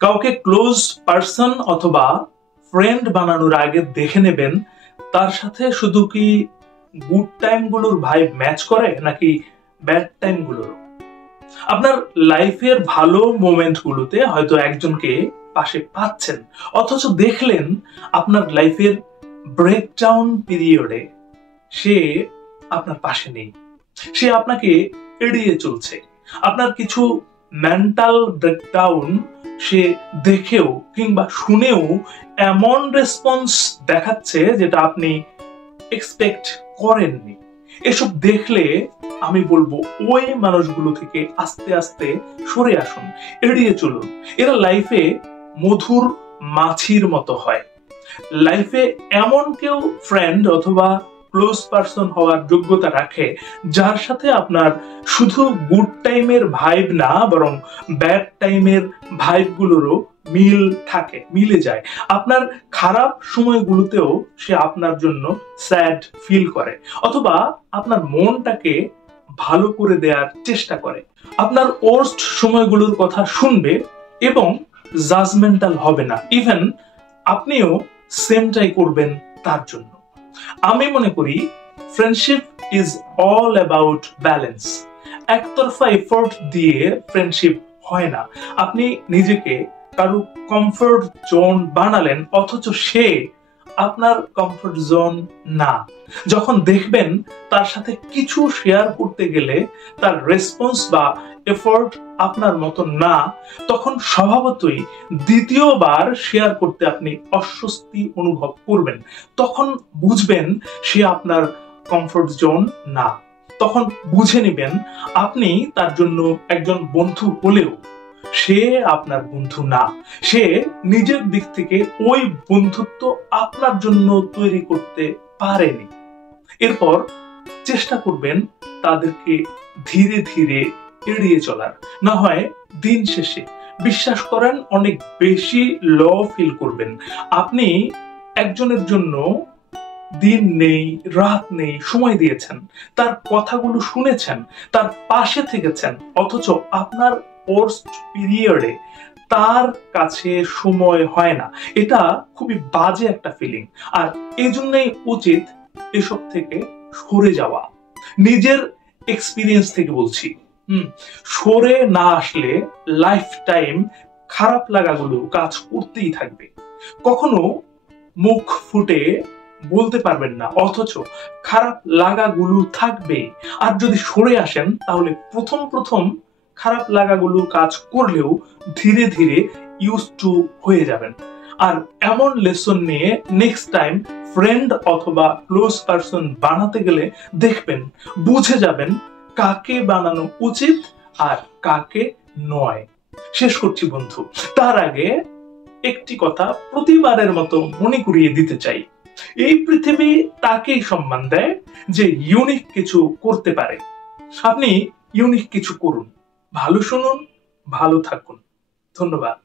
কাউকে close person অথবা friend বানানোর আগে দেখে নেবেন তার সাথে শুধু কি গুড টাইম গুলোর ভাইব ম্যাচ করে নাকি ব্যাড টাইম গুলোর। আপনার লাইফের ভালো মোমেন্ট গুলোতে হয়তো একজনকে পাশে পাচ্ছেন, অথচ দেখলেন আপনার লাইফের ব্রেকডাউন পিরিয়ডে সে আপনার পাশে নেই, সে আপনাকে এড়িয়ে চলছে। আপনার কিছু মেন্টাল ব্রেকডাউন সে দেখেও কিংবা শুনেও এমন রেসপন্স দেখাচ্ছে যেটা আপনি এক্সপেক্ট করেননি। এসব দেখলে আমি বলবো ওই মানুষগুলো থেকে আস্তে আস্তে সরে আসুন, এড়িয়ে চলুন। এরা লাইফে মধুর মাছির মতো হয়। লাইফে এমন কেউ ফ্রেন্ড অথবা ক্লোজ পার্সন হওয়ার যোগ্যতা রাখে যার সাথে আপনার শুধু গুড টাইমের ভাইব না বরং ব্যাড টাইমের ভাইব গুলোরও মিলে যায়। আপনার খারাপ সময়গুলোতেও সে আপনার জন্য স্যাড ফিল করে অথবা আপনার মনটাকে ভালো করে দেওয়ার চেষ্টা করে। আপনার ওর্স্ট সময়গুলোর কথা শুনবে এবং জাজমেন্টাল হবে না। ইভেন আপনিও সেমটাই করবেন তার জন্য। আমি মনে করি friendship is all about balance. একতরফা এফোর্ট দিয়ে ফ্রেন্ডশিপ হয় না। আপনি নিজেকে কারো কমফোর্ট জোন বানালেন অথচ সে আপনার কমফোর্ট জোন না। যখন দেখবেন তার সাথে কিছু শেয়ার করতে গেলে তার রেসপন্স বা এফোর্ট আপনার মতো না, তখন স্বভাবতই দ্বিতীয়বার শেয়ার করতে আপনি অস্বস্তি অনুভব করবেন। তখন বুঝবেন সে আপনার কমফোর্ট জোন না। তখন বুঝে নেবেন আপনি তার জন্য একজন বন্ধু হলেও সে আপনার বন্ধু না। সে নিজের দিক থেকে ওই বন্ধুত্ব আপনার জন্য তৈরি করতে পারেনি। এরপর চেষ্টা করবেন তাদেরকে ধীরে ধীরে এড়িয়ে চলার। না হয় দিন শেষে বিশ্বাস করেন অনেক বেশি লো ফিল করবেন। আপনি একজনের জন্য দিন নেই রাত নেই সময় দিয়েছেন, তার কথাগুলো শুনেছেন, তার পাশে থেকেছেন, অথচ আপনার পোস্ট পিরিয়ডে তার কাছে সময় হয় না। এটা খুবই বাজে একটা ফিলিং। আর এই জন্যই উচিত এসব থেকে সরে যাওয়া। নিজের এক্সপিরিয়েন্স থেকে বলছি, সরে না আসলে লাইফ টাইম খারাপ লাগাগুলো কাজ করতেই থাকবে। কখনো মুখ ফুটে বলতে পারবেন না, অথচ খারাপ লাগাগুলো থাকবে। আর যদি সরে আসেন তাহলে প্রথম খারাপ লাগাগুলো কাজ করলেও ধীরে ধীরে ইউজ টু হয়ে যাবেন। আর এমন লেসন নিয়ে নেক্সট টাইম ফ্রেন্ড অথবা ক্লোজ পার্সন বানাতে গেলে দেখবেন, বুঝে যাবেন কাকে বানানো উচিত আর কাকে নয়। শেষ করছি বন্ধু, তার আগে একটি কথা প্রতিবারের মতো মনে করিয়ে দিতে চাই। এই পৃথিবী তাকেই সম্মান দেয় যে ইউনিক কিছু করতে পারে। আপনি ইউনিক কিছু করুন, ভালো শুনুন, ভালো থাকুন। ধন্যবাদ।